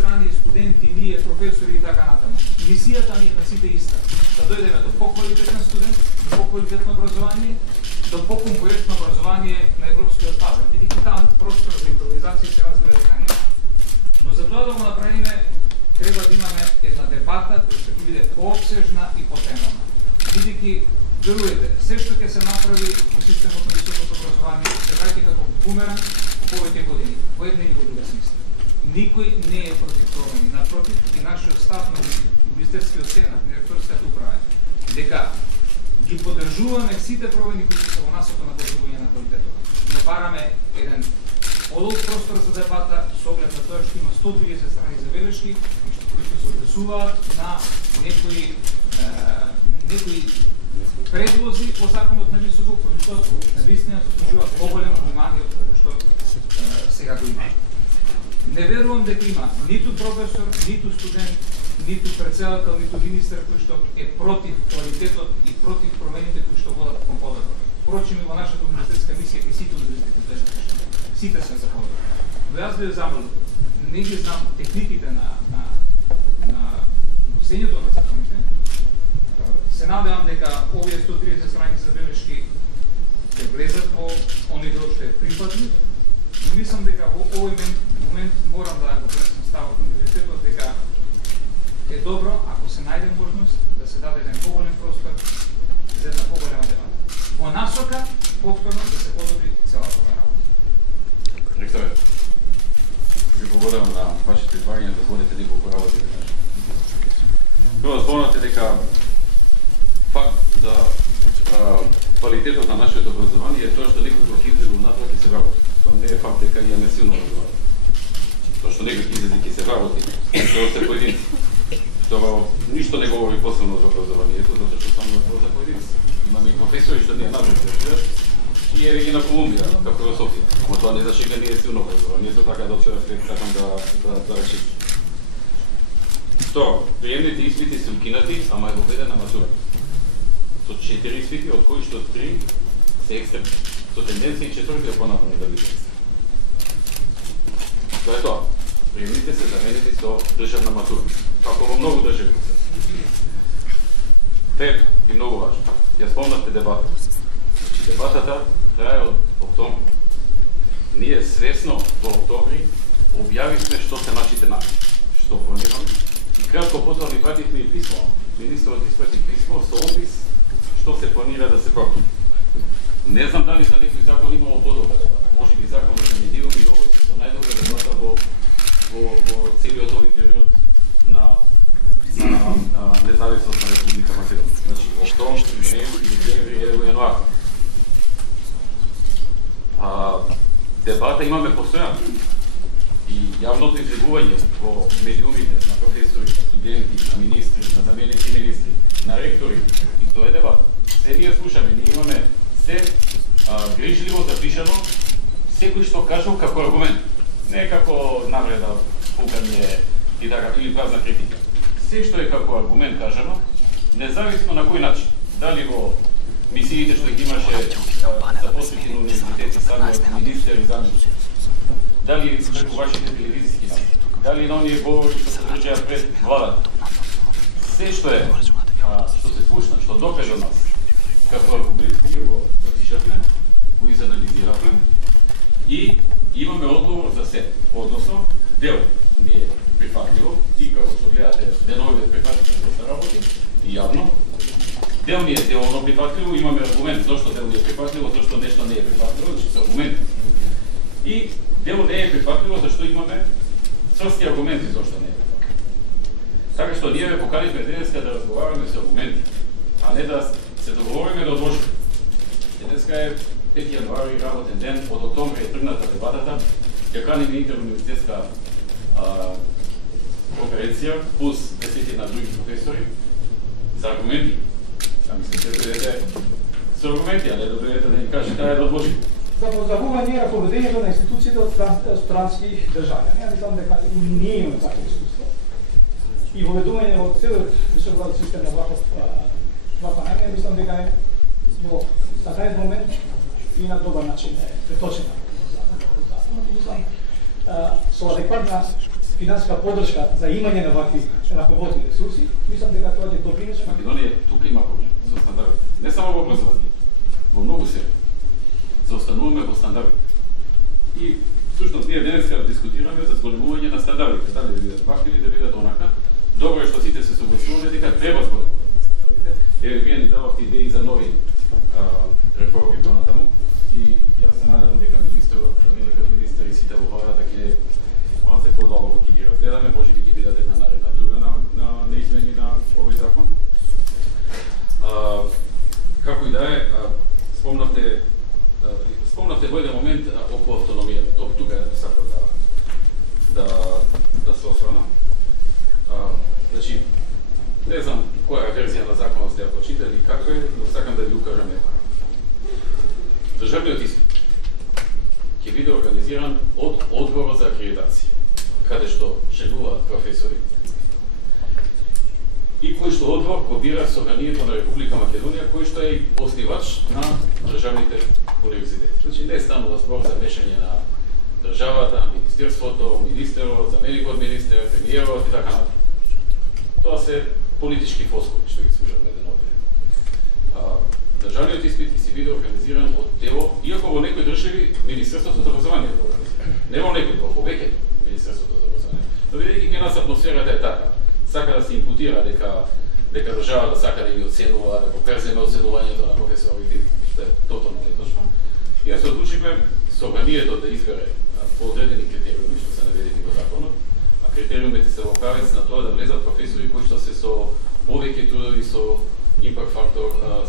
страни, студенти, ние, професори и така натаму. Мисијата ни е на сите иста. Да дојдеме до поквалитетен студент, до поквалитетно образование, до поконкурентно образование на европскиот пазар. Бидејќи таму простор за импровизација се разбира дека нема. Но за тоа да го направиме, треба да имаме една дебата која ќе биде поопсежна и потемна. Бидејќи, веруете, се што ќе се направи во системот на високото образование се враќа како бумеранг по повеќе години, во една или во друга смисла. Никој не е против промени, напротив, и нашиот став на универзитетскиот сенат, на ректорската управа, дека ги поддржуваме сите промени кои се во насока на подобрување на квалитетот. Но бараме еден подолг простор за дебата со оглед на тоа што има 130 страни забелешки кои се согласуваат на некои предлози по законот на високо, кои на вистина заслужуваат поголемо внимание од како што сега го има. Не верувам дека има ниту професор, ниту студент, ниту председател, ниту министер кој што е против квалитетот и против промените кои што водат кон подобро. Впрочем, и во нашата универзитетска мисија ке сите универзитети држат. Сите се за подобро. Но јас би замолил, не ги знам техниките на носењето на законите. Се надевам дека овие 130 страници забелешки ќе влезат во оној дел што е прифатлив, но мислам дека во овој момент морам да го пренесам ставот на универзитетот дека е добро ако се најде можност да се даде еден поголем простор за една поголема дебата. Во насока повторно да се подобри целата работа. Ректор, ви благодарам на вашите излагања, дозволите неколку работи. Прво спомнате дека факт за квалитетот на нашето образование е тоа што некој во хитрило надвор ќе се вработи. Тоа не е факт дека имаме силно образование. Тоа што некој излезе ќе се вработи, тоа се поединци. Тоа ништо не говори посебно за образованието, затоа што само за поединци. Имаме и професори што не е надвор, и е ги на Колумбија, како во Софија. Но тоа не значи дека не е силно образованието, така да сакам да речем. Второ, приемните испити се укинати, ама е воведена матура. Со 4 испити, од кои што 3 се екстерни. Со тенденција и 4 е понапред да биде екстерни. Тоа е тоа. Приемните се заменети со државна матура, како во многу држави. Трето, и многу важно, ја спомнавте дебата. Дебатата трае од октомври. Ние свесно во октомври објавивме што се нашите намери, што планираме и кратко потоа ни пративме и писмо. Министерот испрати писмо со опис што се планира да се промени. Не знам дали за некој закон имало подобра дебата. Може би законот за медиум и овој со најдобра дебата во целиот овој период на независност на Република Македонија. Значи, октомври, ноември, декември, јануари. Дебата имаме постојано и јавното изјавување во медиумите на професори, на студенти, на министри, на заменици министри, на ректори, и тоа е дебата. Се ние слушаме, ние имаме се грижливо запишано секој што кажал како аргумент, не како навреда, пукање и така, или празна критика. Се што е како аргумент кажано, независно на кој начин, дали во мисиите што ги имаше запослити на универзитети, само министер и заменици, дали преку вашите телевизиски начин, дали на оние говори што се држаат пред владата. Се што е, што се слушна, што докаже нас, како аргумент, ние го запишавме, го изанализиравме и имаме одговор за се. Односно, дел ни е прифатливо и како што гледате, деновите прифатливо да се работи и јавно. Дел ни е делно прифатливо, имаме аргумент зашто дел ни е прифатливо, зашто нешто не е прифатливо, значи се аргумент. И дел не е прифатливо зашто имаме црсти аргументи зашто не е прифатливо. Така што ние ве поканивме денеска да разговараме со аргументи, а не да се договориме да одложиме. Денеска е 5 јануари, работен ден, од октомври е тргната дебатата, ќе каниме интеруниверзитетска конференција, плюс 10 на други професори, за аргументи. Мислите да дојдете со аргументи, а не да дојдете да ни кажете да одложи. За поздравување на поведењето на институциите од странски државјани. Ја мислам дека ние имаме такво искуство. И воведување во целиот високообразователен систем на ваква начин, мислам дека е во такај момент и на добар начин е преточена. Мислам, со адекватна финансиска поддршка за имање на вакви раководни ресурси, мислам дека тоа ќе допринесе. Македонија тука има проблем со стандардите. Не само во образование, во многу сфери. Заостануваме во стандардите. И всушност ние денеска дискутираме за зголемување на стандардите, дали да бидат вакви или да бидат онака. Добро е што сите се согласуваме дека треба зголемување на стандардите. Еве вие ни дававте идеи за нови реформи понатаму и јас се надевам дека министерот, великиот министер и сите во владата ќе малце подлабоко ќе ги разгледаме, можеби ќе бидат една наредна тура на измени на овој закон. Како и да е, спомнавте во еден момент околу автономијата. Тука сакам да се осврнам. Значи, не знам која верзија на законот сте ја прочитали и како е, но сакам да ви укажам една. Државниот испит ќе биде организиран од одборот за акредитација, каде што членуваат професори и кој што одбор го бира Собранието на Република Македонија, кој што е и основач на државните универзитети. Значи не станува збор за мешање на државата, министерството, министерот, заменикот министер, премиерот и така натаму. Тоа се политички фоскули што ги служат на еден одбор. Државниот испит ќе се биде организиран од дело, иако во некои држави Министерството за образование го организира. Не во некои, во повеќето Министерството за образование. Но бидејќи кај нас атмосферата е така, сака да се импутира дека државата сака да ги оценува, да го преземе оценувањето на професорите, што е тотално неточно. И се одлучивме Собранието да избере по одредени критериуми што се наведени во законот, а критериумите се во правец на тоа да влезат професори кои што се со повеќе трудови со импакт фактор, во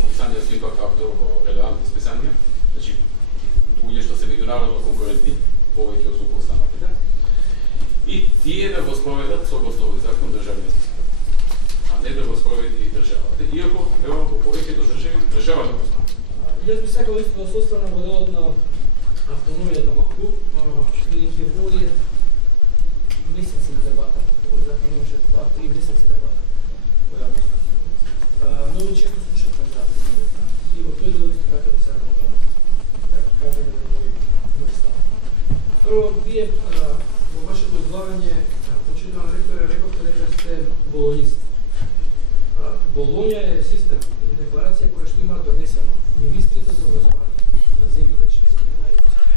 списање со импакт фактор, во релевантни списања, значи луѓе што се меѓународно конкурентни, повеќе од супа останатите, и тие да го спроведат согласно овој закон државниот испит, а не да го спроведи државата. Иако, верувам, во повеќето држави државата го спроведи. Јас би сакал исто да се останам во делот на автономијата малку, бидејќи води месеци на дебата, овој закон имаше 2-3 месеци дебата во јавноста. Многу често слушам кандидатите и во тој дел исто така би сакал да кажеме за мој став. Прво, вие во вашето излагање, почитуван ректор, рековте дека сте болонист. Болонја е систем или декларација која што има донесено министрите за образование на земјите членки на Европската.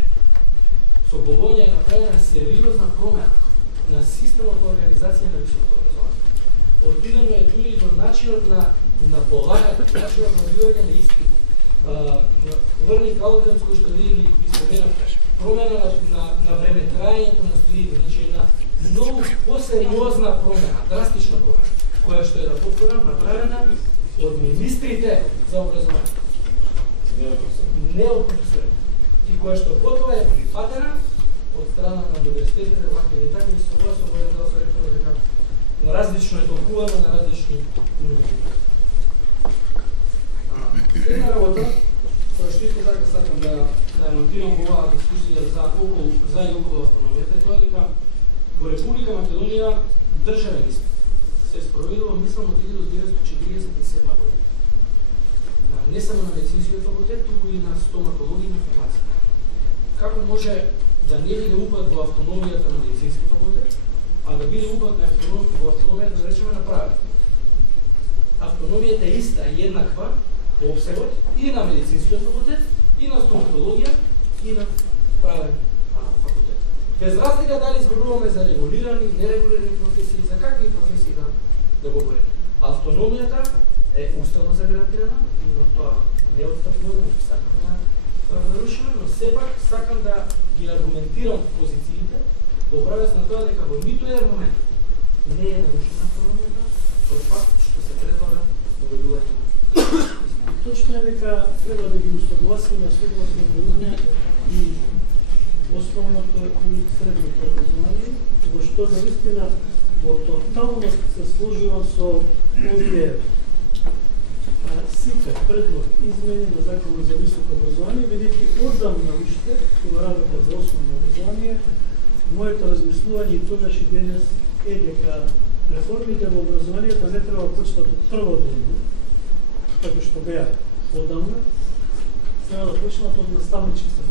Со Болонја е направена сериозна промена на системот на организација на високото образование. Отидено е дури до начинот на полагање, начинот на развивање на испит. Learning outcomes кои што ви споменавте. Промена на време трајањето на студиите, значи една многу посериозна промена, драстична промена, која што е да повторам направена од министрите за образование. Не од професорите. И која што потоа е прифатена од страна на универзитетите, вака или така, и согласно во еден дел со ректорот дека на различно е толкувано на различни универзитети. Една работа, која што исто така сакам да ја монтирам во оваа дискусија за и околу автономијата, е тоа дека во Република Македонија државен испит се спроведува, мислам, од 1947 година. Не само на медицинскиот факултет, туку и на стоматологија и на фармација. Како може да не биде упат во автономијата на медицински факултет, а да биде упат во автономијата, да речеме, на правен? Автономијата е иста и еднаква во опсегот и на медицинскиот факултет, и на стоматологија, и на правен факултет. Без разлика дали зборуваме за регулирани, нерегулирани професии, за какви професии да говориме. Автономијата е уставно загарантирана, но тоа не отстапуваме, не сакам да нарушиме, но сепак сакам да ги аргументирам позициите во правец на тоа дека во ниту еден момент не е нарушена автономијата, со факт што се предлага доведување. Точно е дека треба да ги усогласиме согласно Болонја и основното и средното образование, во што наистина во тоталност се сложува со овие сите предлог измени на законот за високо образование, бидејќи одамна уште, кога работат за основно образование, моето размислување и тогаш и денес е дека реформите во образованието не треба да почнат од прво дело, како што беа одамна, треба да почнат од наставничките